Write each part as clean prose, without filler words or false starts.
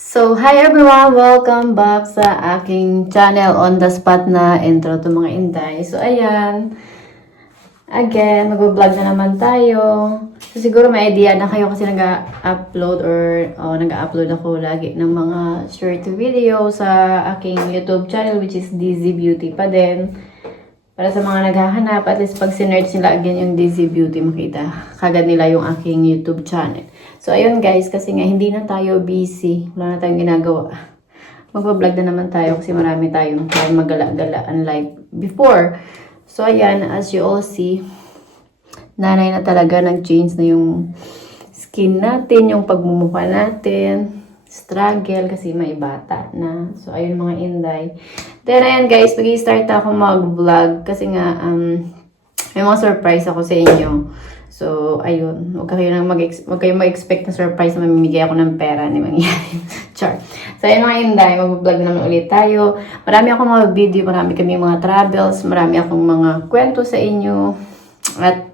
So, hi everyone! Welcome back sa aking channel on the spot na intro to mga Inday. So, ayan. Again, mag-vlog na naman tayo. So, siguro may idea na kayo kasi nag-upload nag-upload ako lagi ng mga short video sa aking YouTube channel which is Dizzy Beauty pa din. Para sa mga naghahanap, at least pag sinerch nila again yung Dizzy Beauty, makita kagad nila yung aking YouTube channel. So, ayun guys, kasi nga hindi na tayo busy. Wala na tayong ginagawa. Magpa-vlog na naman tayo kasi marami tayong magala-gala unlike before. So, ayan, as you all see, nanay na talaga nag-change na yung skin natin, yung pagmumukha natin. Struggle kasi may bata na. So, ayun mga Inday. Then, ayan guys, mag-i-start ako mag-vlog kasi nga, may mga surprise ako sa inyo. So, ayun. Huwag kayong mag-expect na surprise na mamimigay ako ng pera ni mangyari. Char. So, ayun mga Inday, mag-vlog naman ulit tayo. Marami akong mga video, marami kami mga travels, marami akong mga kwento sa inyo. At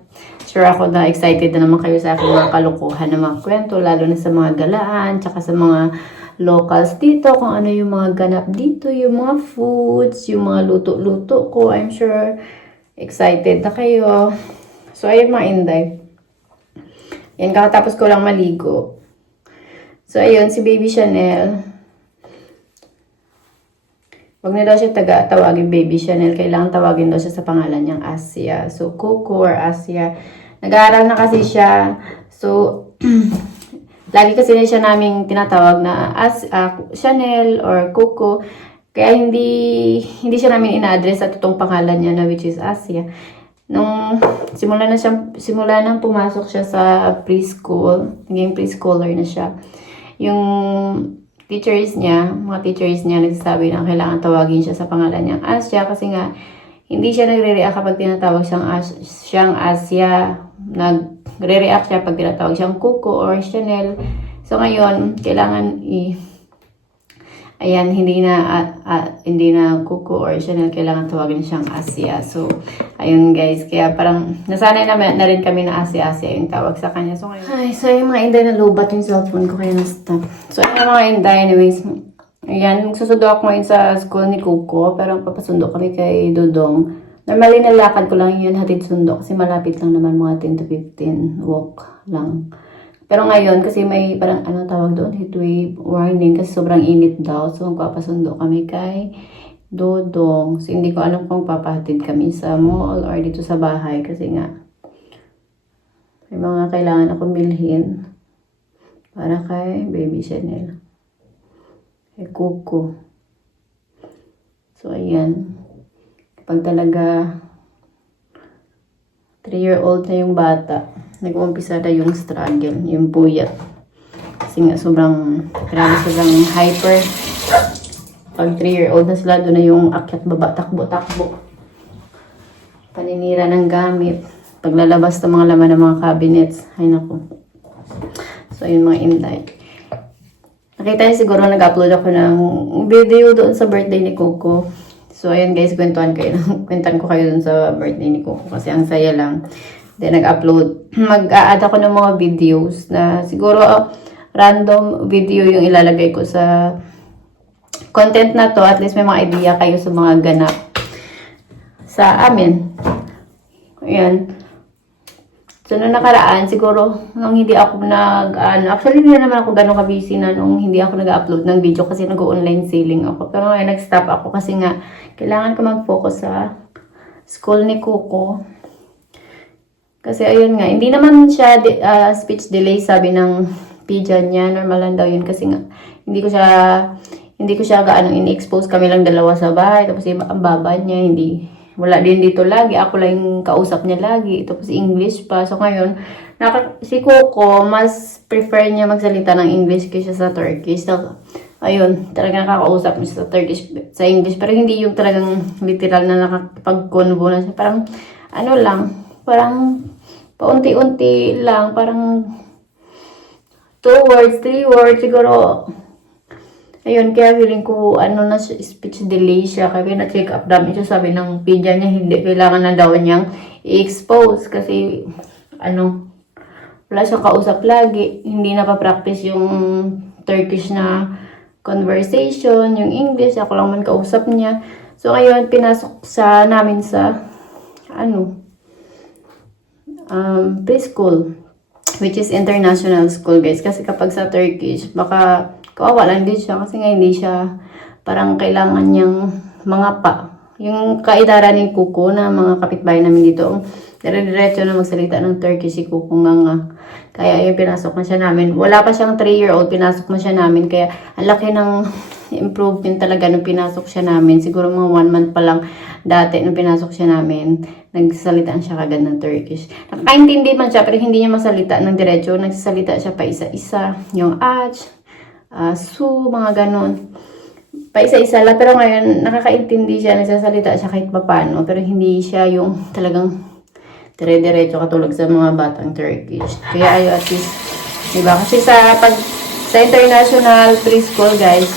sure ako na excited na naman kayo sa aking mga kalukuhan na mga kwento, lalo na sa mga galaan, tsaka sa mga locals dito, kung ano yung mga ganap dito, yung mga foods, yung mga luto-luto ko. I'm sure excited na kayo. So, ayun mga Inday. Yan, kakatapos ko lang maligo. So, ayun, si Baby Chanel. Huwag na daw siya tawagin Baby Chanel. Kailangan tawagin daw siya sa pangalan niyang Asia. So, Coco or Asia. Nag-aaral na kasi siya. So, lagi kasi na siya naming tinatawag na Chanel or Coco. Kaya hindi siya namin ina-address sa totoong pangalan niya na which is Asia. Nung simula nang pumasok siya sa preschool, naging preschooler na siya. Yung mga teachers niya nagsasabi na kailangan tawagin siya sa pangalan niyang Asia kasi nga hindi siya nagre-react kapag tinatawag siyang Asia. Nagre-react siya pag tinatawag siyang Coco or Chanel. So ngayon, kailangan hindi na Coco or Chanel, kailangan tawagin siyang Asia. So, ayun guys, kaya parang nasanay na rin kami na Asia yung tawag sa kanya. So, ngayon, so yung mga Inday na lobat yung cellphone ko kaya na-stop. So, ayun mga Inday, anyways, ayan, susundo ako ngayon sa school ni Coco, pero papasundo kami kay Dodong. Normally, nalakad ko lang yun, hatid sundo, kasi malapit lang naman mga 10 to 15 walk lang. Pero ngayon, kasi may parang, tawag doon, heatwave warning, kasi sobrang init daw. So, magpapasundo kami kay Dodong. So, hindi ko alam kung papahatid kami sa mall or dito sa bahay, kasi nga, may mga kailangan akong bilhin para kay Baby Chanel. Kay Coco. So, ayan. Kapag talaga 3-year-old na yung bata, nag-uumpisa na yung struggle, yung puyat. Kasi nga sobrang hyper. Pag 3-year-old na sila, doon na yung akyat baba, takbo-takbo. Paninira ng gamit. Paglalabas ng mga laman ng mga cabinets. Ay naku. So, ayun mga Inday. Nakita niyo siguro nag-upload ako ng video doon sa birthday ni Coco. So, ayun guys, kwentuhan ko kayo dun sa birthday ni Coco kasi ang saya lang. Then, mag-a-add ako ng mga videos na siguro random video yung ilalagay ko sa content na to. At least may mga idea kayo sa mga ganap sa amin. Ayan. So, nung nakaraan, siguro, nung hindi ako actually, hindi naman ako ganun ka-busy na nung hindi ako nag-upload ng video kasi nag-online selling ako. Pero ngayon, nag-stop ako kasi nga, kailangan ko mag-focus sa school ni Coco. Kasi, ayun nga, hindi naman siya speech delay, sabi ng pigeon niya. Normal lang daw yun kasi nga, hindi ko siya gaano in-expose. Kami lang dalawa sa bahay. Tapos, ang baba niya, wala din dito lagi. Ako lang yung kausap niya lagi. Tapos English pa. So ngayon, si Coco, mas prefer niya magsalita ng English kaysa sa Turkish. So, ayun, talagang nakakausap niya sa Turkish, sa English. Pero hindi yung talagang literal na nakapag-convo na siya. Parang, parang paunti-unti lang. Parang 2 words, 3 words, siguro. Ayun, kaya feeling ko, na speech delay siya. Kaya na-check up namin siya. Sabi ng pidya niya, hindi kailangan na daw niyang i-expose. Kasi, wala siyang kausap lagi. Hindi na pa-practice yung Turkish na conversation, yung English, ako lang man kausap niya. So, ngayon, pinasok sa namin sa, preschool, which is international school, guys. Kasi kapag sa Turkish, baka kawawa lang din siya. Kasi nga hindi siya, parang kailangan niyang mga pa. Yung kaidara ni Kuko na mga kapitbahay namin dito, dire-diretso na magsalita ng Turkish si Kuko nga. Kaya yung pinasok na siya namin. Wala pa siyang 3-year-old, pinasok na siya namin. Kaya ang laki ng improvement talaga nung pinasok siya namin. Siguro mga 1 month pa lang dati nung pinasok siya namin. Nagsasalita siya kagad ng Turkish. Nakakaintindi man siya pero hindi niya masalita ng diretso. Nagsasalita siya pa isa-isa. Yung su, mga ganon. Pa isa-isa lang. Pero ngayon, nakakaintindi siya. Nagsasalita siya kahit papano. Pero hindi siya yung talagang dire-diretso katulad sa mga batang Turkish. Kaya ayo at least, diba? Kasi sa international preschool, guys,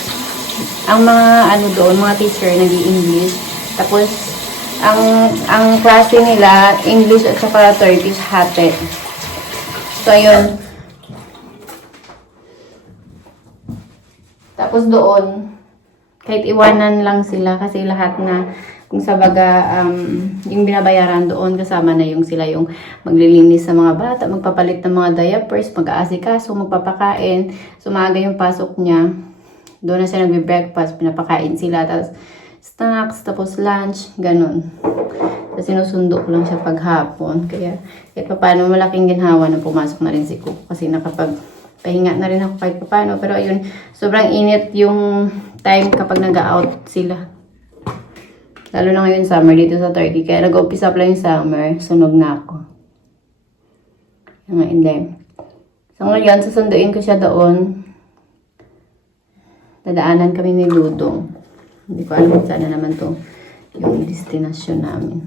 ang mga doon, mga teacher nag-i-English. Tapos, ang klase nila, English at saka Turkish hati. So, ayun. Tapos doon, kahit iwanan lang sila kasi lahat na kung sa baga, yung binabayaran doon, kasama na yung sila yung maglilinis sa mga bata, magpapalit ng mga diapers, mag-aasikaso, magpapakain. So, maaga yung pasok niya. Doon na siya nagbe-breakfast, pinapakain sila. Tapos, snacks, tapos lunch, ganun. Tapos, sinusundo ko lang siya paghapon. Kaya, kahit paano, malaking ginhawa na pumasok na rin si Cook. Kasi nakapagpahinga na rin ako kahit paano. Pero, ayun, sobrang init yung time kapag nag-out sila. Lalo na ngayon summer dito sa Turkey. Kaya nag-umpisa pa lang yung summer. Sunog na ako. Yung hindi. So ngayon, susunduin ko siya doon. Dadaanan kami ni Ludong. Hindi ko alam kung saan na naman to yung destination namin.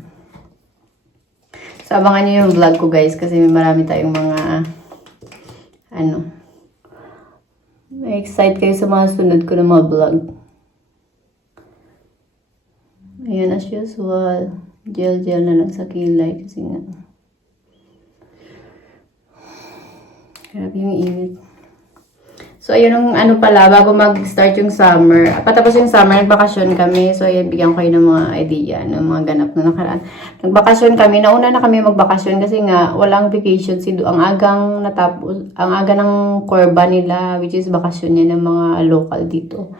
So abangan nyo yung vlog ko, guys. Kasi marami tayong mga may excite kayo sa mga sunod ko na mga vlog. Ayan, as usual. Gel na lang sa kilay. Kasi nga. Grabe yung init. So, ayun ang pala, bago mag-start yung summer. Patapos yung summer, nagbakasyon kami. So, ayun, bigyan ko kayo ng mga idea, ng mga ganap na nakaraan. Nagbakasyon kami. Nauna na kami magbakasyon kasi nga, walang vacation. Ang agang natapos, ang aga ng korba nila, which is bakasyon niya ng mga local dito.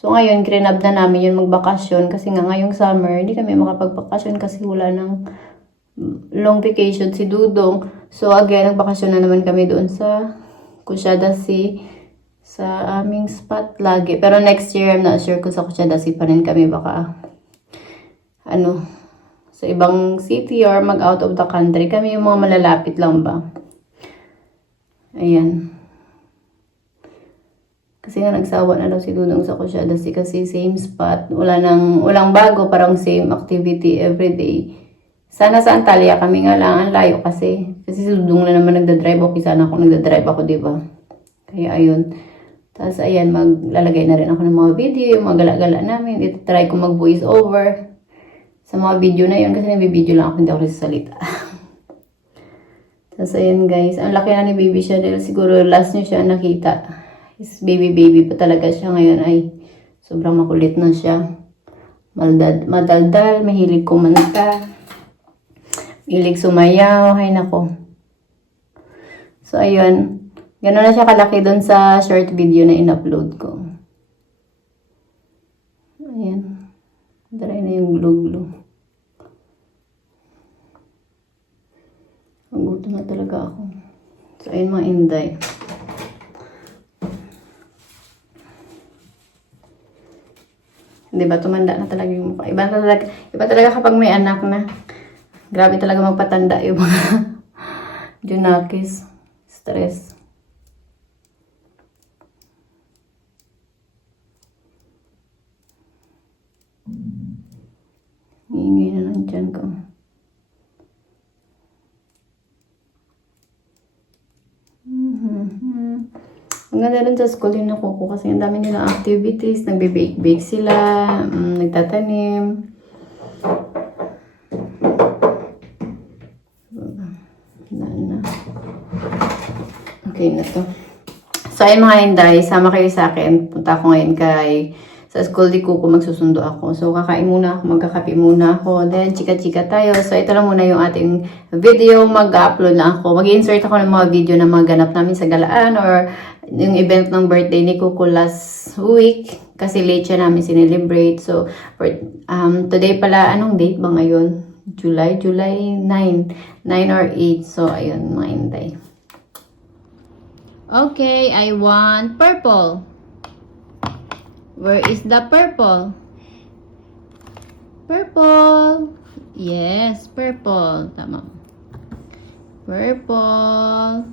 So, ngayon, grinab na namin yun magbakasyon kasi nga ngayong summer, hindi kami makapagbakasyon kasi wala ng long vacation si Dudong. So, again, nagbakasyon na naman kami doon sa Kusyada Sea, sa aming spot lagi. Pero next year, I'm not sure kung sa Kusyada Sea pa rin kami baka, sa ibang city or mag-out of the country. Kami yung mga malalapit lang ba. Ayan. Kasi nga nagsawa na daw si Dudong sa Kusyada Sea kasi same spot. Walang bago, parang same activity everyday. Sana sa Antalya kami nga lang, ang layo kasi. Kasi si Dudong na naman nagdadrive. Okay, sana ako nagdadrive ako, diba? Kaya ayun. Tapos ayan, maglalagay na rin ako ng mga video, yung mga gala-gala namin. Ito try ko mag-voice over sa mga video na yun kasi nabibideo lang ako, hindi ako nagsasalita. Tapos ayan guys, ang laki na ni baby siya dahil siguro last niyo siya nakita. Is baby pa talaga siya ngayon ay sobrang makulit na siya. Madaldal, mahilig kumanta. Mahilig sumayaw, ay nako. So ayun, gano'n na siya kalaki doon sa short video na in-upload ko. Ayan. Dry na yung glue-glue. Ang gutom na talaga ako. So ayun mga inday. Diba, tumanda na talaga yung mukha. Iba talaga kapag may anak na. Grabe talaga magpatanda yung mga junakis. Stress. Ingay na lang dyan ko. Ang ganda rin sa school yung nakuko kasi ang dami nilang activities, nagbe-bake sila, nagtatanim. Okay na to. So, ayun mga Inday, sama kayo sa akin. Punta ako ngayon sa school di Kuko, magsusundo ako. So, kakain muna ako, magkakape muna ako. Then, chika-chika tayo. So, ito lang muna yung ating video. Mag-upload lang ako. Mag-insert ako ng mga video na mga ganap namin sa galaan or yung event ng birthday ni Kuko last week. Kasi late siya namin sinelebrate. So, today pala, anong date ba ngayon? July 9 or 8. So, ayun, mga Inday. Okay, I want purple. Where is the purple? Purple. Yes, purple. Tama. Purple.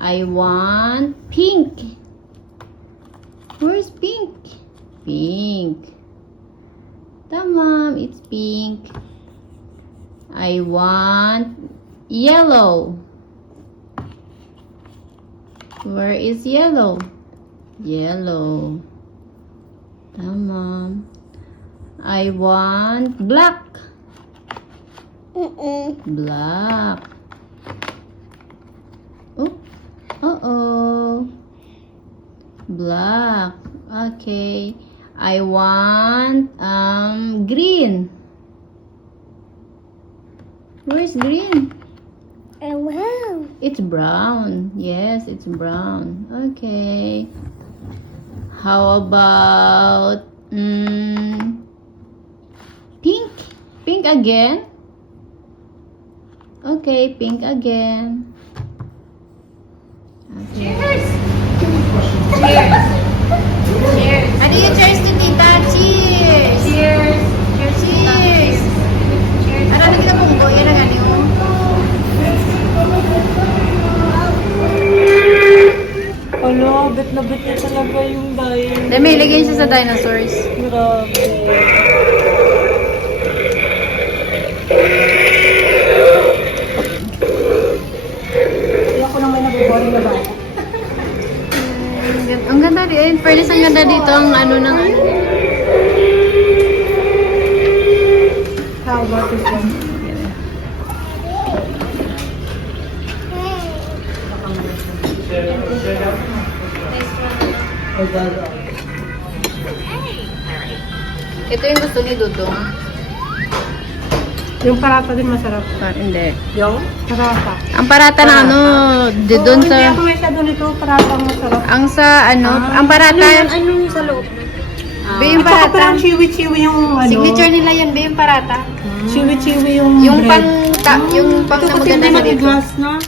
I want pink. Where's pink? Pink. Tama, it's pink. I want yellow. Where is yellow? Yellow. Tama. I want black. Black. Oh. Uh-oh. Black. Okay. I want green. Where's green? Wow. It's brown. Yes, it's brown. Okay. How about pink? Pink again? Okay, pink again. Okay. Cheers. Cheers. Cheers. Ano yung cheers to tita? Cheers. Cheers. Cheers. Cheers. Cheers. Ano na kita punggo? Yan ang ano yung... Alo, bet na bet niya talaga yung dahil. Dahil may ilagay siya sa dinosaurs. Grabe. Kaya ko naman nabuboring na bata. Ang ganda din. Fairness, ang ganda dito ang ano ng ano. How about this one? Ito yung gusto ni Dudong. Yung parata din masarap. Hindi. Yung parata. Ang parata na ano, di doon Hindi sa... ako may sa doon ito, paratang masarap. Ang sa ano, ang parata... Ano yung sa loob? Be yung At saka parata. parang chiwi-chiwi yung ano. Signature nila yan, be yung parata. Chiwi-chiwi yung Yung bread. yung pang Ito na kasi maganda hindi na dito. matigas na.